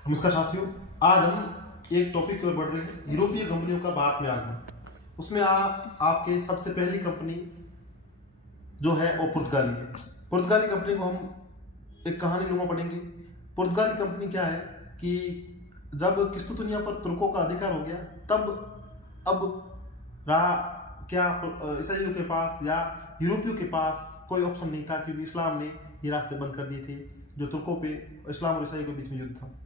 नमस्कार साथियों, आज हम एक टॉपिक की ओर बढ़ रहे हैं, यूरोपीय कंपनियों का भारत में आगमन। उसमें आपके सबसे पहली कंपनी जो है वो पुर्तगाली है। पुर्तगाली कंपनी को हम एक कहानी नुमा पढ़ेंगे। पुर्तगाली कंपनी क्या है कि जब किस्तुनिया पर तुर्कों का अधिकार हो गया, तब अब रहा क्या ईसाइयों के पास या यूरोपियों के पास कोई ऑप्शन नहीं था, क्योंकि इस्लाम ने ये रास्ते बंद कर दिए थे। जो तुर्कों पे इस्लाम और ईसाइयों के बीच में युद्ध था,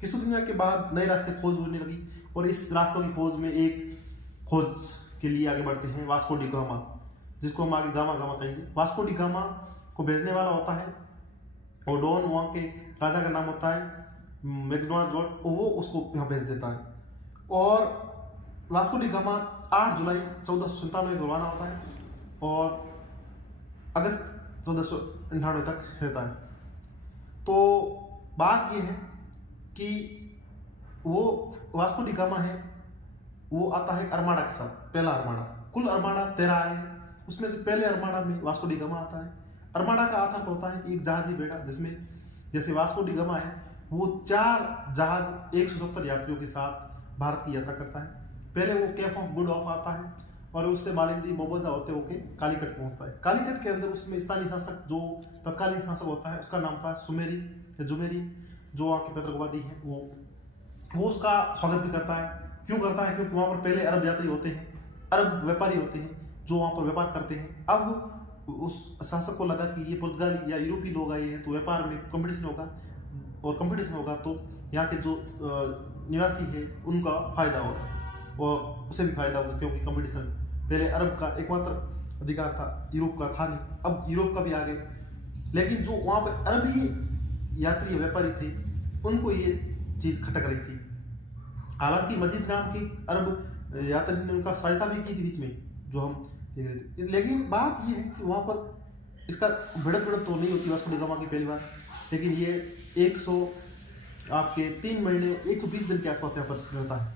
किस्तुनिया के बाद नए रास्ते खोज होने लगी और इस रास्तों की खोज में एक खोज के लिए आगे बढ़ते हैं वास्को डी गामा, जिसको हम आगे गामा गामा कहेंगे। वास्को डी गामा को भेजने वाला होता है और डॉन, वहाँ के राजा का नाम होता है मैकडोनाल्ड, वो उसको यहाँ भेज देता है। और वास्को डी गामा 8 जुलाई 1497 को रवाना होता है और अगस्त 1498 तक रहता है। तो बात यह है कि वो वास्को डी गामा है, वो आता है अरमाडा के साथ। पहला अरमाडा, कुल अरमाडा 13 आए हैं, उसमें से पहले अरमाडा में वास्को डी गामा आता है। अरमाडा का अर्थ होता है कि एक जहाजी बेड़ा, जिसमें जैसे वास्को डी गामा है वो 4 जहाज 170 यात्रियों के साथ भारत की यात्रा करता है। पहले वो केप ऑफ गुड ऑफ आता है और उससे मालिंदी मोबोजा होते होके कालीकट पहुंचता है। कालीकट के अंदर उसमें स्थानीय शासक, जो तत्कालीन शासक होता है, उसका नाम था सुमेरी या जुमेरी, जो वहाँ के पैतृकवादी हैं, वो उसका स्वागत भी करता है। क्यों करता है? क्योंकि वहाँ पर पहले अरब यात्री होते हैं, अरब व्यापारी होते हैं जो वहाँ पर व्यापार करते हैं। अब उस शासक को लगा कि ये पुर्तगाली या यूरोपीय लोग आए हैं तो व्यापार में कंपटीशन होगा, और कंपटीशन होगा तो यहाँ के जो निवासी है उनका फायदा होगा और उसे भी फायदा होगा, क्योंकि कंपटीशन पहले अरब का एकमात्र अधिकार था, यूरोप का था नहीं। अब यूरोप का भी आ गए, लेकिन जो वहाँ पर अरबी यात्री व्यापारी थे उनको ये चीज खटक रही थी। हालांकि मजीद नाम के अरब यात्री ने उनका सहायता भी की थी बीच में, जो हम देख रहे थे। लेकिन बात ये है कि वहाँ पर इसका भिड़त तो नहीं होती वास्को डी गामा की पहली बार, लेकिन ये 3 महीने 120 दिन के आसपास यहाँ पर रहता है।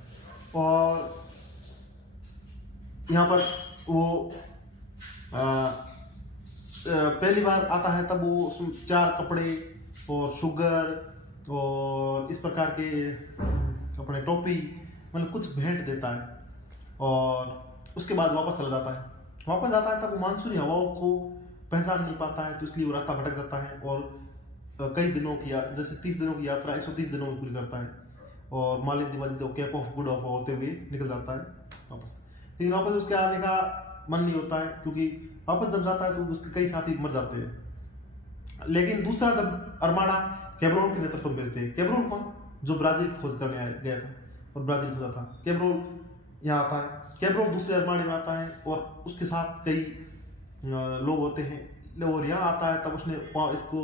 और यहाँ पर वो पहली बार आता है, तब वो 4 कपड़े और शुगर और इस प्रकार के कपड़े, टोपी, मतलब कुछ भेंट देता है और उसके बाद वापस चला जाता है। वापस जाता है तब वो मानसूनी हवाओं को पहचान नहीं पाता है, तो इसलिए वो रास्ता भटक जाता है और कई दिनों की, जैसे 30 दिनों की यात्रा 130 दिनों में पूरी करता है और मालिंदी मस्जिद केप ऑफ गुड ऑफ होते हुए निकल जाता है वापस। लेकिन वापस उसके आने का मन नहीं होता है, क्योंकि वापस जब जाता है तो उसके कई साथी मर जाते हैं। लेकिन दूसरा जब अरमाडा कैब्रोल के नेतृत्व में भेजते हैं। कैब्रोल कौन? जो ब्राजील खोज करने गया था और ब्राजील खोजा था। कैब्रोल यहाँ आता है। कैब्रोल दूसरे अरमाडे में आता है और उसके साथ कई लोग होते हैं और यहाँ आता है। तब उसने इसको,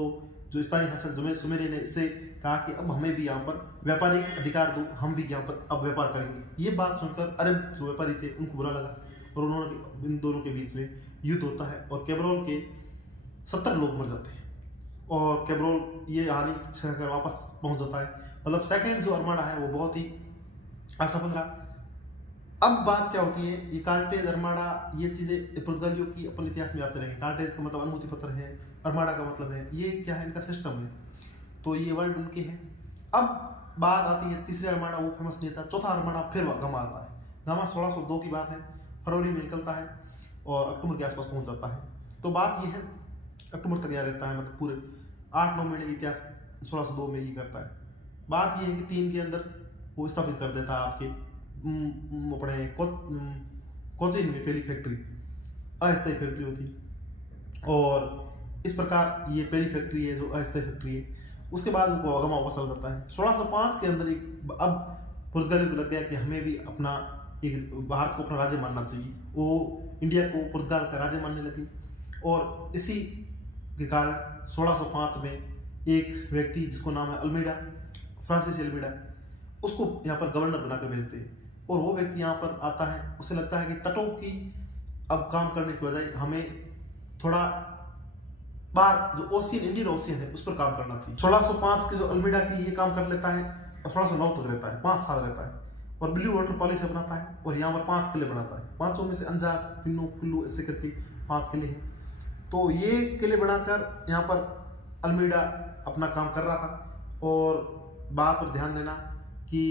जो स्थानीय शासक सुमेरी ने, इससे कहा कि अब हमें भी यहाँ पर व्यापारिक अधिकार दो, हम भी यहाँ पर अब व्यापार करेंगे। ये बात सुनकर अरब जो व्यापारी थे उनको बुरा लगा और उन्होंने, इन दोनों के बीच में युद्ध होता है और कैब्रोल के 70 लोग मर जाते हैं और कैब्रोल ये हानि सहकर वापस पहुंच जाता है। मतलब सेकंड जो अरमाडा है वो बहुत ही असफल रहा। अब बात क्या होती है, ये कार्टेज, अरमाडा, ये चीजें पुर्तगालियों की अपन इतिहास में आते रहेंगे। कार्टेज का मतलब अनुमति पत्र है, अरमाडा का मतलब है, ये क्या है, इनका सिस्टम है, तो ये वर्ड उनके हैं। अब बात आती है तीसरे अरमाडा, वो फेमस नहीं था। चौथा अरमाडा फिर गामा आता है। गामा 1602 की बात है, फरवरी में निकलता है और अक्टूबर के आसपास पहुंच जाता है। तो बात यह है, अक्टूबर तक यहाँ रहता है, मतलब पूरे 8-9 महीने का इतिहास 1602 में ये करता है। बात यह है कि 3 के अंदर वो स्थापित कर देता है आपके अपने कोचीन में पहली फैक्ट्री, अस्थायी फैक्ट्री होती, और इस प्रकार ये पहली फैक्ट्री है जो अस्थायी फैक्ट्री है। उसके बाद उनको गमा वापस चल जाता है। 1605 के अंदर अब पुर्तगाली को लग गया कि हमें भी अपना एक भारत को अपना राज्य मानना चाहिए। वो इंडिया को पुर्तगाल का राज्य मानने लगी और इसी के कारण 1605 में एक व्यक्ति जिसको नाम है अल्मीडा, फ्रांसिस अल्मीडा, उसको यहाँ पर गवर्नर बनाकर भेजते हैं। और वो व्यक्ति यहाँ पर आता है, उसे लगता है कि तटों की अब काम करने की बजाय हमें थोड़ा बाहर जो ओशियन, इंडियन ओशियन है, उस पर काम करना चाहिए। 1605 के जो अल्मीडा की ये काम कर लेता है और 1609 तक रहता है, 5 साल रहता है और ब्लू वाटर पॉलिसी अपनाता है और यहाँ पर 5 किले बनाता है। 5 में से अंजार, किन्नू, कुल्लू, ऐसे करके 5 किले हैं। तो ये किले बनाकर यहाँ पर अल्मीडा अपना काम कर रहा था और बात पर ध्यान देना कि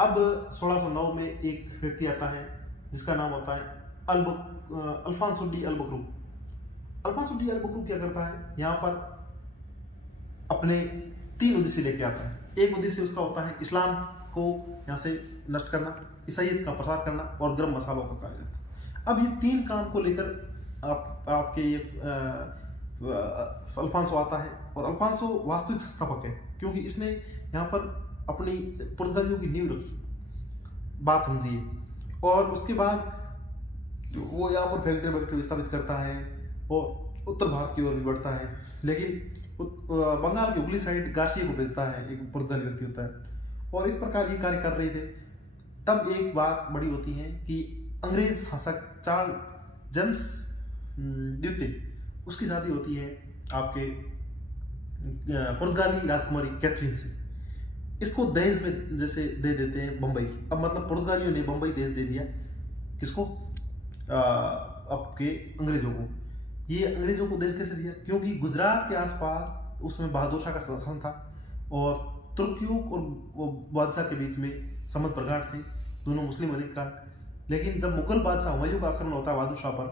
अब 1609 में एक व्यक्ति आता है जिसका नाम होता है Alfonso de Albuquerque. Alfonso de Albuquerque क्या करता है, यहाँ पर अपने 3 उद्देश्य लेके आता है। एक उद्देश्य उसका होता है इस्लाम को यहाँ से नष्ट करना, ईसाइयत का प्रसार करना और गर्म मसालों का कार्य करना। अब ये 3 काम को लेकर आपके ये अल्फांसो आता है, और अल्फांसो वास्तविक संस्थापक है क्योंकि इसने यहाँ पर अपनी पुर्तगालियों की नींव रखी, बात समझिए। और उसके बाद वो यहाँ पर फैक्ट्री स्थापित करता है और उत्तर भारत की ओर भी बढ़ता है, लेकिन बंगाल की उगली साइड गार्सिया को भेजता है, एक पुर्तगाली व्यक्ति होता है। और इस प्रकार ये कार्य कर रहे थे। तब एक बात बड़ी होती है कि अंग्रेज शासक चार्ल्स जेम्स द्वितीय, उसकी शादी होती है आपके पुर्तगाली राजकुमारी कैथरीन से। इसको दहेज में जैसे दे देते हैं बम्बई। अब मतलब पुर्तगालियों ने बम्बई दहेज दे दिया किसको, आपके अंग्रेजों को। ये अंग्रेजों को देश कैसे दिया, क्योंकि गुजरात के आसपास उस समय बहादुर शाह का शासन था और तुर्कियों और बादशाह के बीच में संबंध प्रगाढ़ थे, दोनों मुस्लिम होने के कारण। लेकिन जब मुगल बादशाह हुमायूं का आक्रमण होता है बहादुर शाह पर,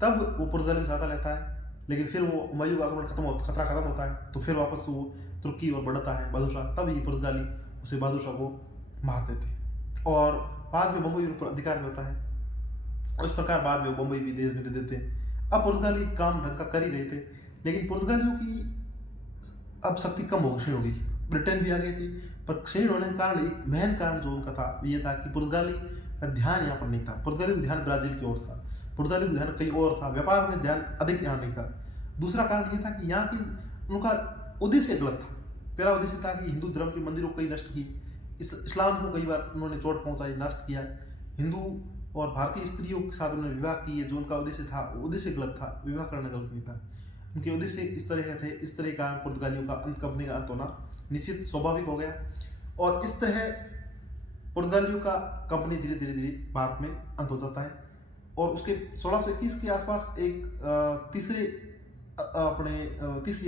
तब वो पुर्तगालियों से सहायता लेता है। लेकिन फिर वो हुमायूं का आक्रमण खतरा खत्म होता है, तो फिर वापस वो तुर्की और बढ़ता है बहादुर शाह। तब ये पुर्तगाली उसे बहादुर शाह को मारते थे और बाद में बम्बई पर अधिकार में होता है। और इस प्रकार बाद में वो बम्बई भी देश में दे देते हैं। अब पुर्तगाली काम ढंग का कर ही रहे थे, लेकिन पुर्तगालियों की अब शक्ति कम हो गई। ब्रिटेन भी आ गई थी, पर क्षीण होने के कारण एक मेन कारण जो उनका था ये था कि पुर्तगाली का ध्यान यहाँ पर नहीं था। पुर्तगाली का ध्यान ब्राजील की ओर था, पुर्तगाली का ध्यान कहीं और था, व्यापार में ध्यान अधिक यहाँ नहीं था। दूसरा कारण ये था कि यहाँ की उनका उद्देश्य गलत था। पहला उद्देश्य था कि हिंदू धर्म के मंदिरों को कई नष्ट किए, इस्लाम को कई बार उन्होंने चोट पहुंचाई, नष्ट किया। हिंदू और भारतीय स्त्रियों के साथ उन्होंने विवाह किए, जो उनका उद्देश्य था उद्देश्य गलत था, विवाह करना गलत नहीं था। उनके उद्देश्य इस तरह के थे। इस तरह का पुर्तगालियों का अंत, कंपनी का अंत होना निश्चित स्वाभाविक हो गया। और इस तरह पुर्तगालियों का कंपनी धीरे धीरे भारत में अंत हो जाता है। और उसके 1621 के आसपास एक तीसरी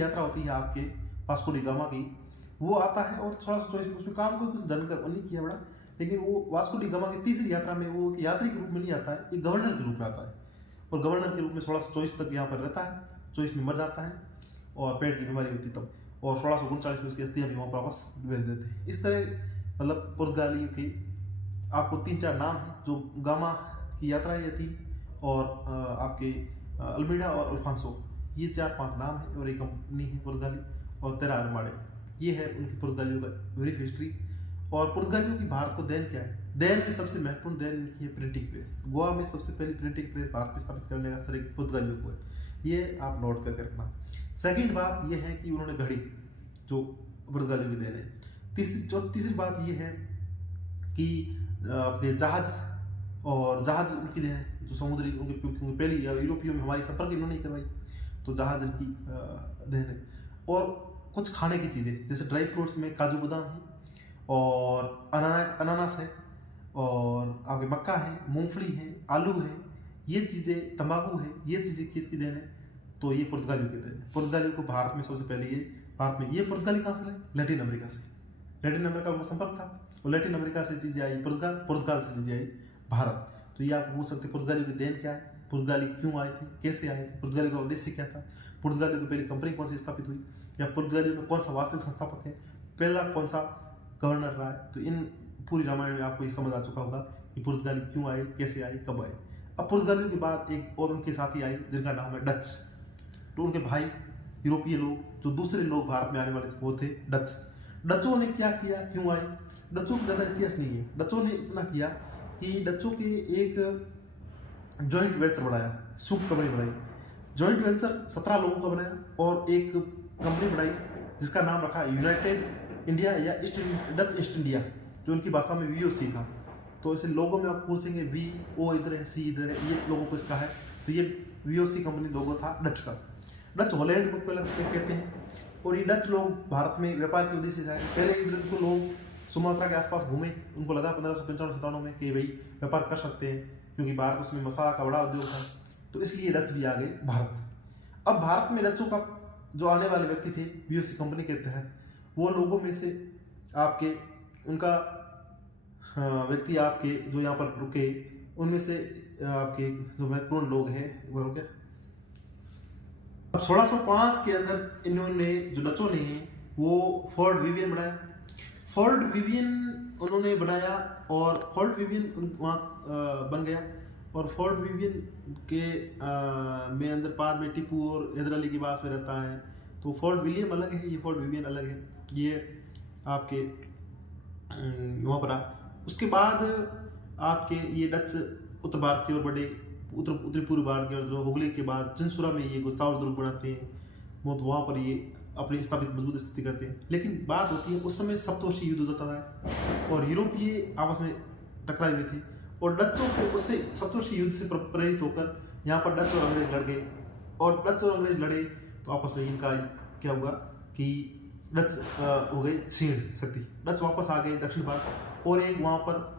यात्रा होती है आपके वास्को डी गामा की। वो आता है और 1624 में उसमें काम कोई कुछ धन नहीं किया बड़ा, लेकिन वो वास्को डी गामा की तीसरी यात्रा में वो यात्री के रूप में नहीं आता है, एक गवर्नर के रूप में आता है। और गवर्नर के रूप में 1624 तक यहाँ पर रहता है। 24 में मर जाता है और पेट की बीमारी होती तब, और 1639 में उसकी अस्थियां भी वहाँ पर वापस भेज देते हैं। इस तरह मतलब पुर्तगालियों की आपको 3-4 नाम हैं जो गामा की यात्रा ये थी, और आपके अल्मीडा और अल्फांसो, ये 4-5 नाम हैं, और एक कंपनी है पुर्तगाली, और 13 अरमाड़े। ये है उनकी पुर्तगालियों का ब्रीफ हिस्ट्री। और पुर्तगालियों की भारत को देन क्या है? देन में सबसे महत्वपूर्ण देन इनकी है प्रिंटिंग प्रेस। गोवा में सबसे पहली प्रिंटिंग प्रेस भारत में स्थापित करने का श्रेय पुर्तगालियों को है, ये आप नोट करके रखना। सेकंड बात ये है कि उन्होंने घड़ी, जो पुर्तगालियों की देन है। तीसरी बात ये है कि अपने जहाज उनकी देन है, जो समुद्री क्योंकि पहली यूरोपियों में हमारी संपर्क इन्होंने करवाई, तो जहाज इनकी देन है। और कुछ खाने की चीज़ें जैसे ड्राई फ्रूट्स में काजू बादाम है, और अनानास है, और आपके मक्का है, मूंगफली है, आलू है, ये चीज़ें, तंबाकू है, ये चीज़ें किसकी देन है? तो ये पुर्तगालियों की देन है। पुर्तगालियों को भारत में सबसे पहले ये पुर्तगाली कहाँ से लाए? लैटिन अमेरिका से। लैटिन अमेरिका का संपर्क था, और लैटिन अमेरिका से चीज़ें आई पुर्तगाल से चीज़ें आई भारत। तो ये आप पूछ सकते पुर्तगालियों की देन क्या है, पुर्तगाली क्यों आए थे, कैसे आए थे, पुर्तगाली का उद्देश्य क्या था, पुर्तगालियों की पहली कंपनी कौन सी स्थापित हुई, या पुर्तगालियों में कौन सा वास्तविक संस्थापक है, पहला कौन सा गवर्नर रहा है। तो इन पूरी रामायण में आपको ये समझ आ चुका होगा कि पुर्तगाली क्यों आए, कैसे आए, कब आए। अब पुर्तगालियों के बाद एक और उनके साथी आए जिनका नाम है डच। तो उनके भाई यूरोपीय लोग, जो दूसरे लोग भारत में आने वाले थे, वो थे डच। डचों ने क्या किया, क्यों आए? डचों का ज़्यादा इतिहास नहीं है। डचों ने इतना किया कि डचों के एक जॉइंट वेंचर बनाया, शुभ कंपनी बनाई। जॉइंट वेंचर 17 लोगों का बनाया, और एक कंपनी बनाई जिसका नाम रखा यूनाइटेड इंडिया या डच ईस्ट इंडिया, जो उनकी भाषा में VOC था। तो इसे लोगों में आप पूछेंगे VO इधर है, C इधर है, ये लोगों को इसका है। तो ये VOC कंपनी लोगो था डच का। डच हॉलैंड को कहते हैं। और ये डच लोग भारत में व्यापार के उद्देश्य से आए। पहले इधर को लोग सुमात्रा के आसपास घूमे, उनको लगा 1595-97 में कि भाई व्यापार कर सकते हैं, क्योंकि भारत उसमें मसाला का बड़ा उद्योग था। तो इसलिए डच भी आ गए भारत। अब भारत में डचों का जो आने वाले व्यक्ति थे VOC कंपनी के तहत, वो लोगों में से आपके उनका व्यक्ति आपके जो यहाँ पर रुके उनमें से आपके जो महत्वपूर्ण लोग हैं वो रुके। अब 1605 के अंदर इन्होंने जो डचों ने वो फोर्ट विवियन बनाया। फोर्ट विवियन उन्होंने बनाया और फोर्ट विवियन वहाँ बन गया। और फोर्ट विवियन के में अंदर बाद में टीपू और हैदर अली के पास में रहता है। तो फोर्ट विलियम अलग है, ये फोर्ट विवियन अलग है। ये आपके वहाँ पर उसके बाद आपके ये डच उत्तर भारत की ओर बढ़े, उत्तरी पूर्व भारत की ओर, जो हुगली के बाद जिनसुरा में ये गुस्ताव दुर्ग बनाते हैं, वो तो वहाँ पर ये अपनी स्थापित मजबूत स्थिति करते हैं। लेकिन बात होती है उस समय सप्तवर्षीय युद्ध होता था और यूरोपीय आपस में टकराए हुए थे और डचों को उससे सप्तवर्षीय युद्ध से प्रेरित होकर यहाँ पर डच और अंग्रेज लड़ गए। और डच और अंग्रेज लड़े तो आपस में इनका क्या हुआ कि डच हो गए क्षीण शक्ति, डच वापस आ गए दक्षिण भारत। और एक वहाँ पर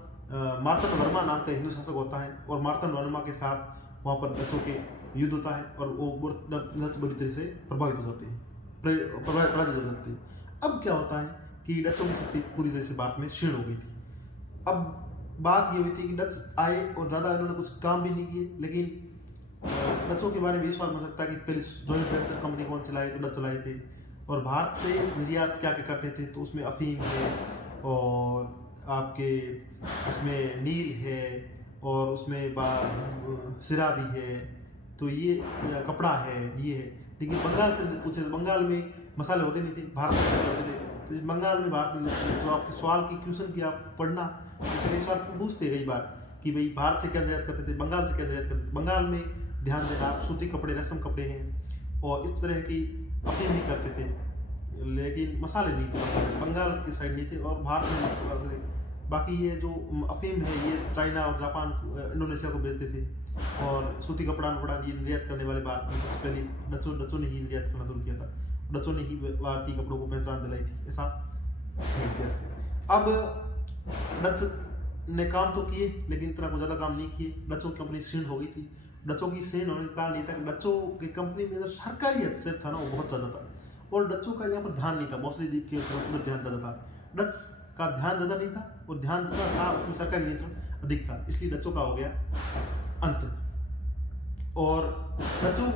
मार्तन वर्मा नाम का हिंदू शासक होता है और मार्तन वर्मा के साथ वहाँ पर डचों के युद्ध होता है और वो डच बुरी तरह से प्रभावित हो जाते हैं, पराजित हो जाते हैं। अब क्या होता है कि डचों की शक्ति पूरी तरह से भारत में क्षीण हो गई थी। अब बात ये हुई थी कि डच आए और ज़्यादा इन्होंने कुछ काम भी नहीं किए, लेकिन डचों के बारे में ये सवाल हो सकता है कि पहले जॉइंट वेंचर कंपनी कौन चलाए, तो डच चलाए थे। और भारत से निर्यात क्या क्या करते थे, तो उसमें अफीम है और आपके उसमें नील है और उसमें सिरा भी है, तो ये कपड़ा है, ये है। लेकिन बंगाल से पूछे तो बंगाल में मसाले होते नहीं थे, भारत में मसाले होते थे। तो बंगाल में भारत में जो आपके सवाल की क्वेश्चन की आप पढ़ना, जैसे सवाल पूछते कई बार कि भाई भारत से क्या निर्यात करते थे, बंगाल से क्या निर्यात करते थे। बंगाल में ध्यान देना, आप सूती कपड़े, रेशम कपड़े हैं और इस तरह की अफीम नहीं करते थे, लेकिन मसाले नहीं थे, बंगाल की साइड नहीं थे और भारत में बाकी ये जो अफीम है ये चाइना और जापान, इंडोनेशिया को भेजते थे। और सूती कपड़ा ये निर्यात करने वाले भारत में सबसे पहले डचों ने ही निर्यात करना शुरू किया था, डचों ने ही भारतीय कपड़ों को पहचान दिलाई थी, ऐसा इतिहास है। अब डच ने काम तो किए लेकिन इतना कुछ ज़्यादा काम नहीं किए, डचों की कंपनी क्षीण हो गई थी। डचों की क्षीण होने का कारण ये था कि डचों की कंपनी में जो सरकारी हस्तक्षेप था ना वो बहुत ज़्यादा था और डचों का यहाँ पर ध्यान नहीं था, मौसली द्वीप के अंदर ध्यान ज़्यादा था, डच का ध्यान ज़्यादा नहीं था और ध्यान ज़्यादा था उसमें सरकारी नियंत्रण अधिक था, इसलिए डचों का हो गया अंत। और डचों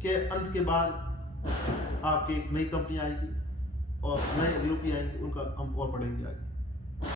के अंत के बाद आपकी एक नई कंपनी आएगी और नए यूरोपीय आएंगे, उनका हम और पढ़ेंगे आगे।